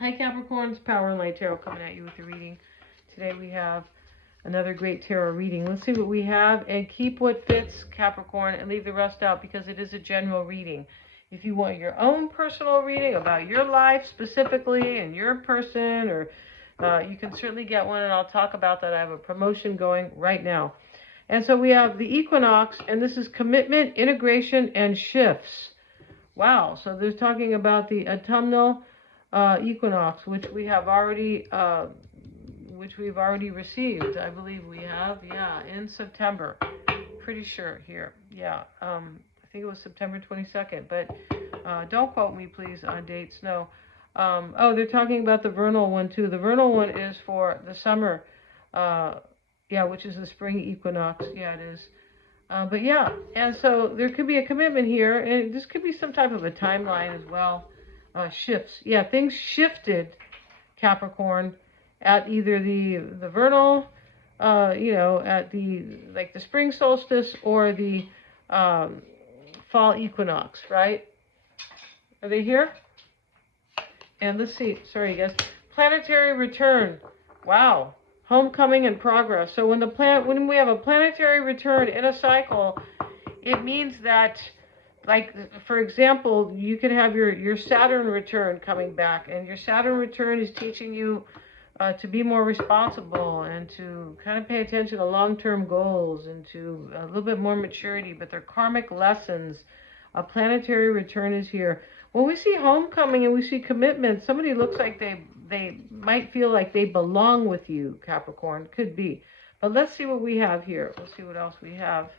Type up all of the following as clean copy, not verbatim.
Hi Capricorns, Power and Light Tarot coming at you with the reading. Today we have another great tarot reading. Let's see what we have and keep what fits, Capricorn, and leave the rest out because it is a general reading. If you want your own personal reading about your life specifically and your person, or you can certainly get one, and I'll talk about that. I have a promotion going right now. And so we have the equinox, and this is commitment, integration, and shifts. Wow, so they're talking about the autumnal equinox, which we've already received. I believe we have, yeah, in September. Pretty sure here, yeah. I think it was September 22nd, but don't quote me, please, on dates. No. Oh, they're talking about the vernal one too. The vernal one is for the summer, yeah, which is the spring equinox. Yeah, it is. But yeah, and so there could be a commitment here, and this could be some type of a timeline as well. Shifts. Yeah, things shifted, Capricorn, at either the vernal, at the spring solstice or the fall equinox, right? Are they here? And let's see. Sorry, guys. Planetary return. Wow. Homecoming and progress. So when we have a planetary return in a cycle, it means that, like, for example, you could have your Saturn return coming back, and your Saturn return is teaching you to be more responsible and to kind of pay attention to long-term goals and to a little bit more maturity, but they're karmic lessons. A planetary return is here. When we see homecoming and we see commitment, somebody looks like they might feel like they belong with you, Capricorn. Could be. But let's see what we have here. Let's see what else we have.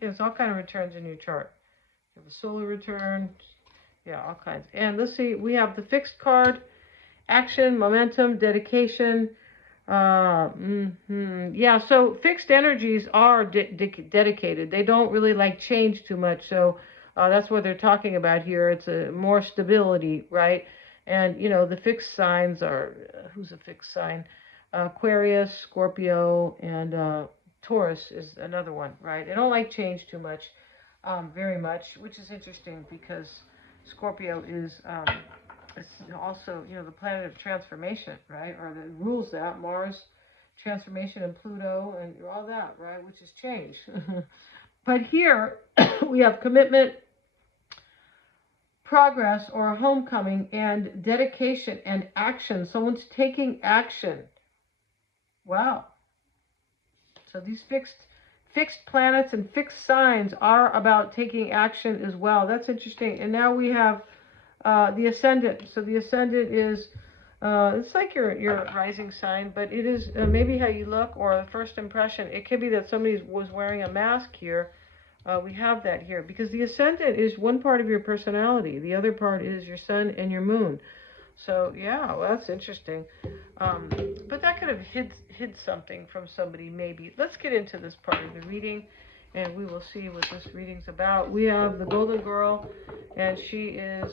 There's all kind of returns in your chart. You have a solar return. Yeah, all kinds. And let's see, we have the fixed card. Action, momentum, dedication. Yeah, so fixed energies are dedicated. They don't really like change too much. So that's what they're talking about here. It's a more stability, right? And, the fixed signs are, who's a fixed sign? Aquarius, Scorpio, and Taurus is another one, right? They don't like change too much, very much, which is interesting because Scorpio is it's also, the planet of transformation, right? Or that rules that. Mars, transformation, and Pluto, and all that, right? Which is change. But here we have commitment, progress, or homecoming, and dedication and action. Someone's taking action. Wow. So these fixed planets and fixed signs are about taking action as well. That's interesting. And now we have the ascendant. So the ascendant is, it's like your rising sign, but it is maybe how you look or a first impression. It could be that somebody was wearing a mask here. We have that here because the ascendant is one part of your personality. The other part is your sun and your moon. So yeah, well, that's interesting. But that could have hid something from somebody maybe. Let's get into this part of the reading, and we will see what this reading's about. We have the Golden Girl, and she is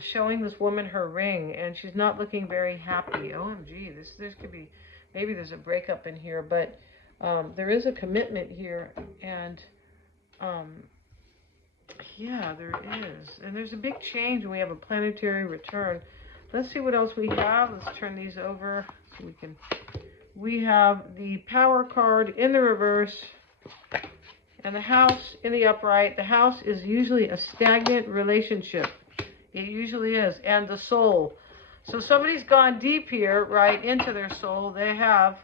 showing this woman her ring, and she's not looking very happy. OMG, this could be, maybe there's a breakup in here, but there is a commitment here, and yeah, there is. And there's a big change when we have a planetary return. Let's see what else we have. Let's turn these over so we have the Power card in the reverse and the House in the upright. The House is usually a stagnant relationship. It usually is. And the Soul. So somebody's gone deep here, right, into their soul. They have,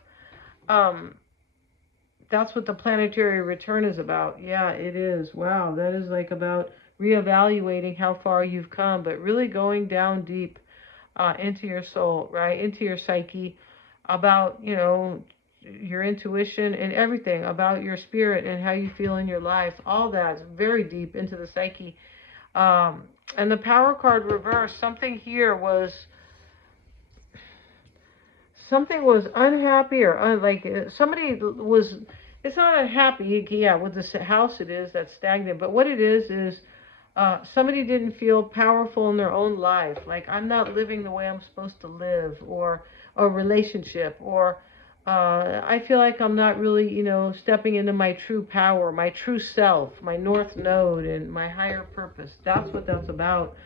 that's what the planetary return is about. Yeah, it is. Wow, that is like about reevaluating how far you've come, but really going down deep into your soul, right, into your psyche, about, your intuition and everything, about your spirit and how you feel in your life. All that's very deep into the psyche. And the Power card reverse, something here was unhappy or somebody was, it's not unhappy, yeah, with this House it is, that's stagnant, but what it is somebody didn't feel powerful in their own life, like I'm not living the way I'm supposed to live, or a relationship, or I feel like I'm not really, stepping into my true power, my true self, my north node, and my higher purpose. That's what that's about.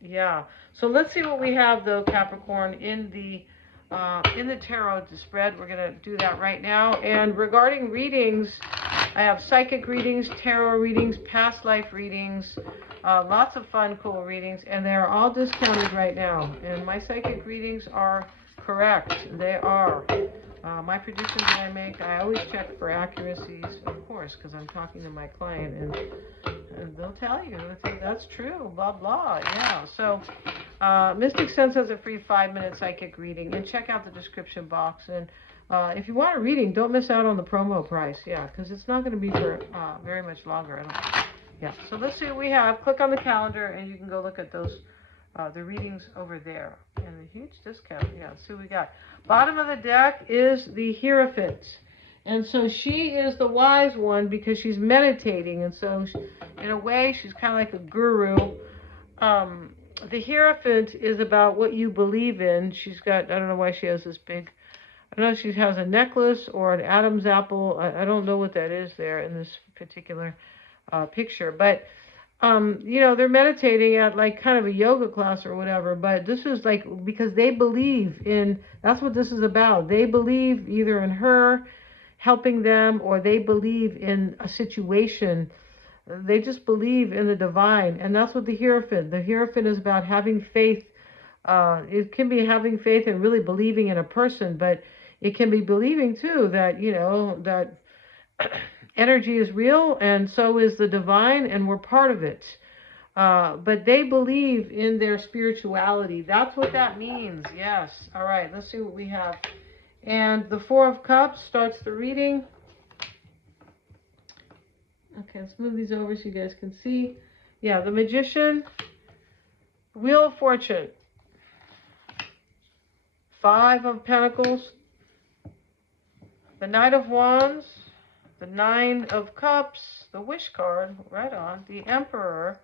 Yeah. So let's see what we have though, Capricorn, in the tarot to spread. We're gonna do that right now. And regarding readings, I have psychic readings, tarot readings, past life readings, lots of fun, cool readings, and they're all discounted right now. And my psychic readings are correct. They are. My predictions that I make, I always check for accuracies, of course, because I'm talking to my client, and they'll tell you that's true, blah, blah, yeah. So, Mystic Sense has a free 5-minute psychic reading, and check out the description box. And if you want a reading, don't miss out on the promo price, yeah, because it's not going to be for very much longer, I don't. Yeah, so let's see what we have. Click on the calendar, and you can go look at those, the readings over there. And a huge discount, yeah, let's see what we got. Bottom of the deck is the Hierophant. And so she is the wise one because she's meditating. And so, in a way, she's kind of like a guru. The Hierophant is about what you believe in. She's got, I don't know why she has this big, I don't know if she has a necklace or an Adam's apple. I don't know what that is there in this particular picture. But they're meditating at like kind of a yoga class or whatever, but this is like, because they believe in, that's what this is about. They believe either in her helping them, or they believe in a situation. They just believe in the divine. And that's what the Hierophant is about, having faith. It can be having faith and really believing in a person, but it can be believing too that, that energy is real, and so is the divine, and we're part of it. But they believe in their spirituality. That's what that means. Yes. All right. Let's see what we have. And the Four of Cups starts the reading. Okay, let's move these over so you guys can see. Yeah, the Magician, Wheel of Fortune, Five of Pentacles, the Knight of Wands, the Nine of Cups, the Wish card, right on, the Emperor,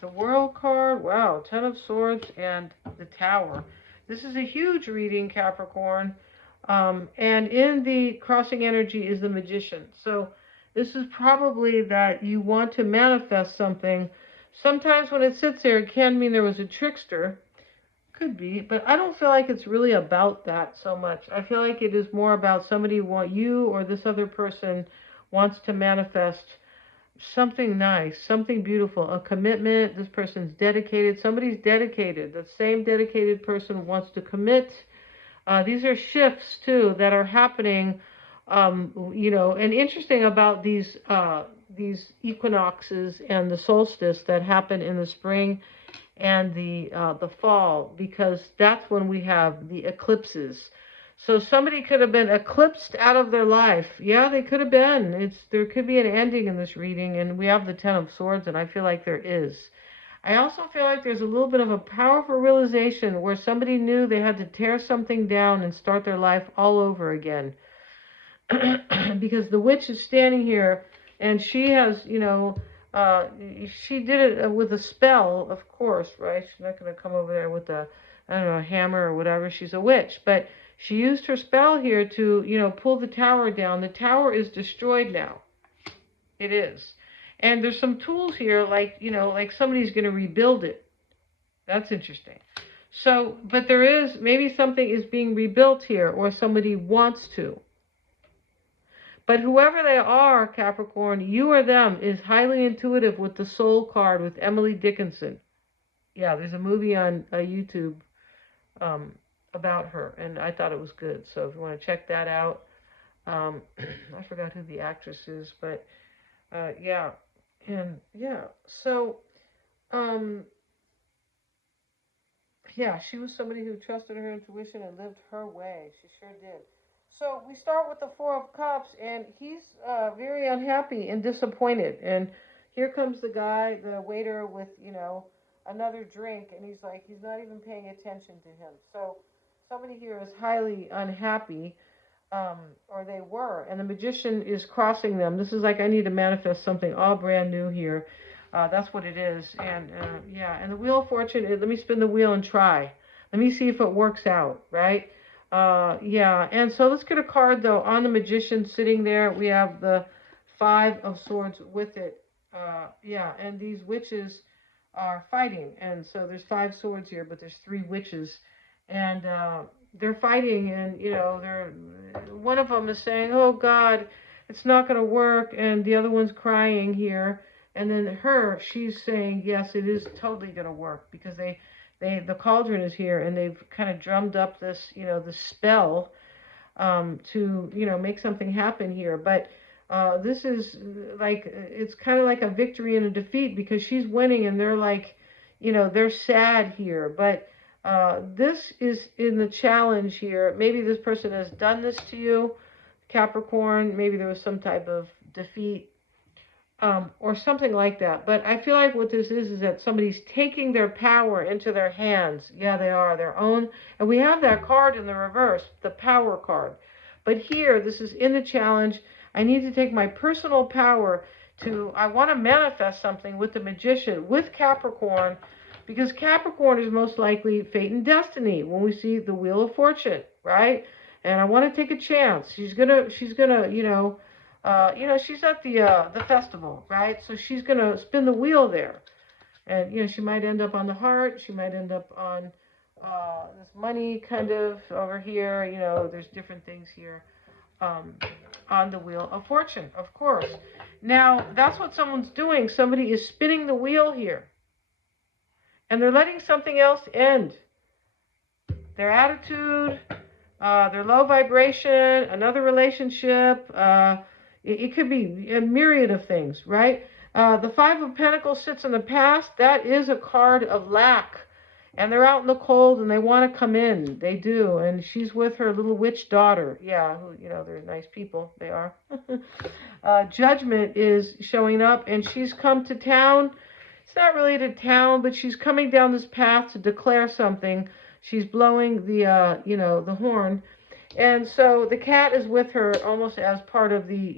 the World card, wow, Ten of Swords, and the Tower. This is a huge reading, Capricorn. And in the crossing energy is the Magician. So this is probably that you want to manifest something. Sometimes when it sits there, it can mean there was a trickster. Could be, but I don't feel like it's really about that so much. I feel like it is more about somebody you or this other person wants to manifest something nice, something beautiful, a commitment. This person's dedicated. Somebody's dedicated. The same dedicated person wants to commit. These are shifts too that are happening. And interesting about these equinoxes and the solstice that happen in the spring and the fall, because that's when we have the eclipses. So somebody could have been eclipsed out of their life. Yeah, they could have been. There could be an ending in this reading, and we have the Ten of Swords, and I feel like there is. I also feel like there's a little bit of a powerful realization where somebody knew they had to tear something down and start their life all over again. Because the witch is standing here, and she has, she did it with a spell, of course, right? She's not going to come over there with a hammer or whatever. She's a witch. But she used her spell here to, pull the tower down. The tower is destroyed now. It is. And there's some tools here, like somebody's going to rebuild it. That's interesting. So, but there is, maybe something is being rebuilt here, or somebody wants to. But whoever they are, Capricorn, you or them, is highly intuitive with the Soul card with Emily Dickinson. Yeah, there's a movie on YouTube about her, and I thought it was good. So if you want to check that out, I forgot who the actress is, but yeah. And yeah, so, yeah, she was somebody who trusted her intuition and lived her way. She sure did. So we start with the Four of Cups, and he's very unhappy and disappointed. And here comes the guy, the waiter, with, another drink, and he's not even paying attention to him. So somebody here is highly unhappy. Or they were, and the Magician is crossing them. This is like, I need to manifest something all brand new here. That's what it is. And yeah, and the Wheel of Fortune, let me spin the wheel and try. Let me see if it works out, right? Yeah, and so let's get a card, though. On the Magician sitting there, we have the Five of Swords with it. Yeah, and these witches are fighting. And so there's 5 swords here, but there's 3 witches. And they're fighting, and, one of them is saying, oh, God, it's not going to work. And the other one's crying here. And then she's saying, yes, it is totally going to work, because the cauldron is here, and they've kind of drummed up this, this spell to, make something happen here. But this is it's kind of like a victory and a defeat, because she's winning, and they're like, they're sad here. But this is in the challenge here. Maybe this person has done this to you, Capricorn. Maybe there was some type of defeat. Or something like that. But I feel like what this is that somebody's taking their power into their hands. Yeah, they are, their own. And we have that card in the reverse, the power card. But here, this is in the challenge. I need to take my personal power I want to manifest something with the Magician, with Capricorn, because Capricorn is most likely fate and destiny when we see the Wheel of Fortune, right? And I want to take a chance. She's gonna, she's at the festival, right? So she's going to spin the wheel there. And, she might end up on the heart. She might end up on this money kind of over here. There's different things here on the Wheel of Fortune, of course. Now, that's what someone's doing. Somebody is spinning the wheel here. And they're letting something else end. Their attitude, their low vibration, another relationship, it could be a myriad of things, right? The Five of Pentacles sits in the past. That is a card of lack. And they're out in the cold, and they want to come in. They do. And she's with her little witch daughter. Yeah, they're nice people. They are. Judgment is showing up, and she's come to town. It's not really to town, but she's coming down this path to declare something. She's blowing the horn. And so the cat is with her almost as part of the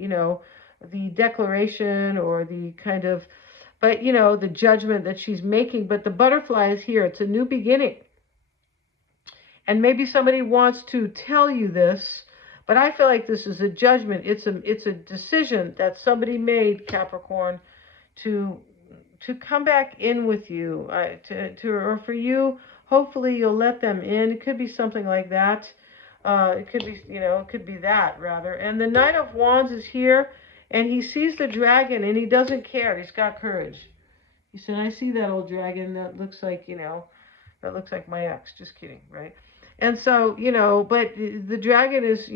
declaration, or the kind of, but, the judgment that she's making. But the butterfly is here. It's a new beginning. And maybe somebody wants to tell you this, but I feel like this is a judgment. It's a decision that somebody made, Capricorn, to come back in with you, or for you, hopefully you'll let them in. It could be something like that. It could be that, rather. And the Knight of Wands is here, and he sees the dragon, and he doesn't care. He's got courage. He said, I see that old dragon. That looks like, that looks like my ex. Just kidding, right? And so, but the dragon is,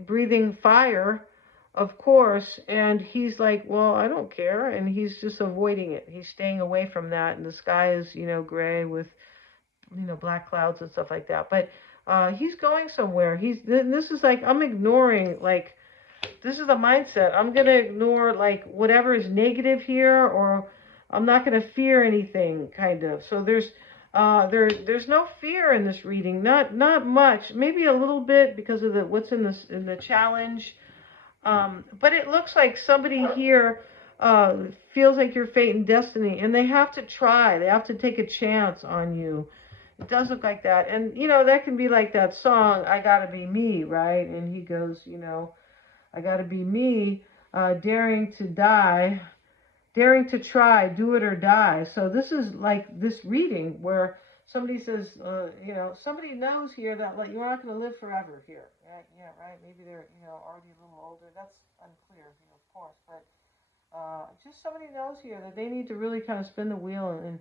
breathing fire, of course, and he's like, well, I don't care, and he's just avoiding it. He's staying away from that, and the sky is, gray with, black clouds and stuff like that. But he's going somewhere. This is like, I'm ignoring, this is the mindset. I'm going to ignore, whatever is negative here, or I'm not going to fear anything, kind of. So there's no fear in this reading. Not much. Maybe a little bit because of what's in the challenge. But it looks like somebody here feels like you're fate and destiny, and they have to try. They have to take a chance on you. It does look like that. And, that can be like that song, I Gotta Be Me, right? And he goes, I gotta be me, daring to die, daring to try, do it or die. So this is like this reading where somebody says, somebody knows here that you're not going to live forever here, right? Yeah, right. Maybe they're, already a little older. That's unclear, of course. But just somebody knows here that they need to really kind of spin the wheel and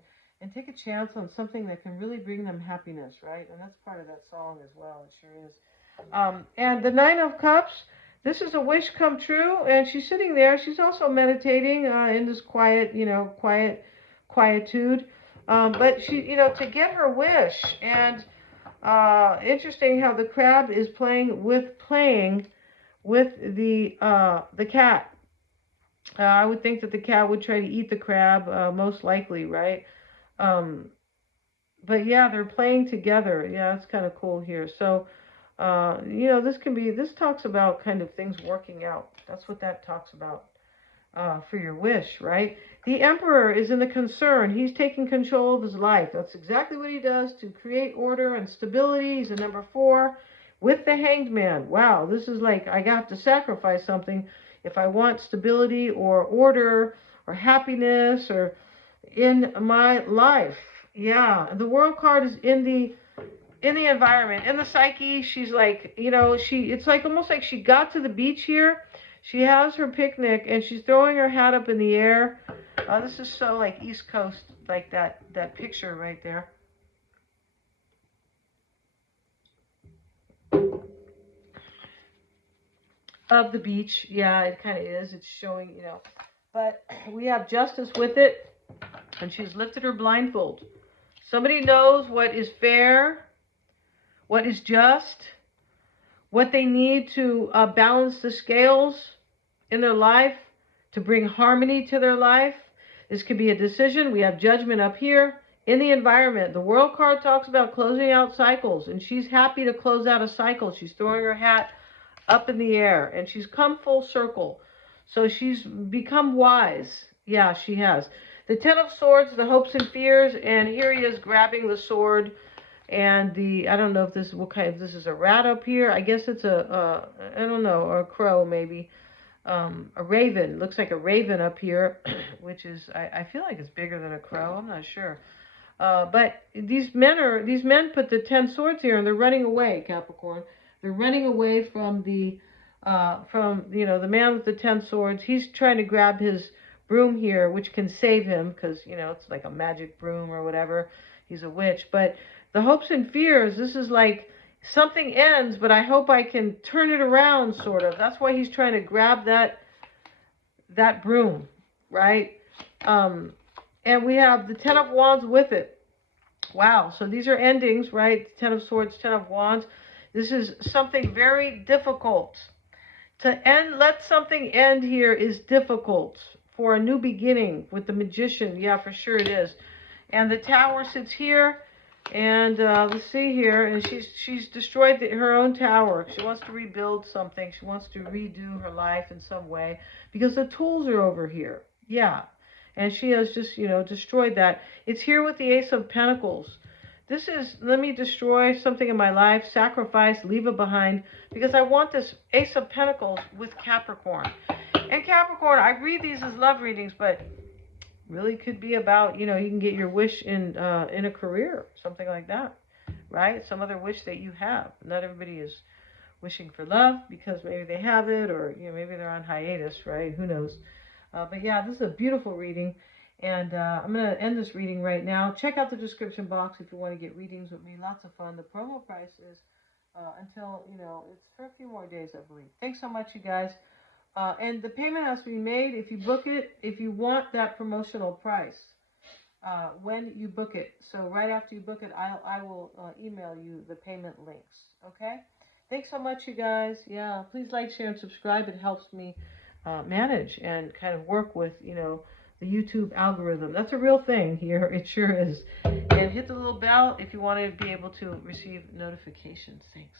take a chance on something that can really bring them happiness, right? And that's part of that song as well. It sure is. And the Nine of Cups, this is a wish come true. And she's sitting there. She's also meditating in this quiet, quietude. But she, to get her wish. And interesting how the crab is playing with the cat. I would think that the cat would try to eat the crab, most likely, right? But yeah, they're playing together. Yeah, that's kind of cool here. So, this talks about kind of things working out. That's what that talks about for your wish, right? The Emperor is in the concern. He's taking control of his life. That's exactly what he does to create order and stability. He's a number 4. with the Hanged Man. Wow, this is like I got to sacrifice something if I want stability or order or happiness or in my life. Yeah, the World card is in the environment, in the psyche. She's like, it's like almost like she got to the beach here. She has her picnic and she's throwing her hat up in the air. This is so like East Coast, like that picture right there. Of the beach. Yeah, it kind of is. It's showing, But we have justice with it. And she's lifted her blindfold. Somebody knows what is fair, what is just, what they need to balance the scales in their life, to bring harmony to their life. This could be a decision. We have judgment up here. In the environment, the World card talks about closing out cycles, and she's happy to close out a cycle. She's throwing her hat up in the air, and she's come full circle. So she's become wise. Yeah, she has. The Ten of Swords, the hopes and fears, and here he is grabbing the sword, and I don't know if this is this is a rat up here. I guess it's I don't know, or a crow maybe. A raven. Looks like a raven up here, which is, I feel like it's bigger than a crow. I'm not sure. But these men put the 10 swords here, and they're running away, Capricorn. They're running away from the man with the 10 swords. He's trying to grab his broom here, which can save him because, it's like a magic broom or whatever. He's a witch. But the hopes and fears, this is like something ends, but I hope I can turn it around, sort of. That's why he's trying to grab that broom, right? And we have the 10 of Wands with it. Wow. So these are endings, right? 10 of Swords, 10 of Wands. This is something very difficult. To end, let something end here is difficult. For a new beginning with the Magician. Yeah, for sure it is. And the Tower sits here. And let's see here. And she's destroyed her own tower. She wants to rebuild something. She wants to redo her life in some way. Because the tools are over here. Yeah. And she has just, destroyed that. It's here with the Ace of Pentacles. This is, let me destroy something in my life, sacrifice, leave it behind, because I want this Ace of Pentacles with Capricorn. And Capricorn, I read these as love readings, but really could be about, you can get your wish in a career, something like that, right? Some other wish that you have. Not everybody is wishing for love because maybe they have it, or, maybe they're on hiatus, right? Who knows? But yeah, this is a beautiful reading. And I'm going to end this reading right now. Check out the description box if you want to get readings with me. Lots of fun. The promo price is until, it's for a few more days, I believe. Thanks so much, you guys. And the payment has to be made if you book it, if you want that promotional price, when you book it. So right after you book it, I will email you the payment links. Okay? Thanks so much, you guys. Yeah, please like, share, and subscribe. It helps me manage and kind of work with, the YouTube algorithm. That's a real thing here. It sure is. And hit the little bell if you want to be able to receive notifications. Thanks.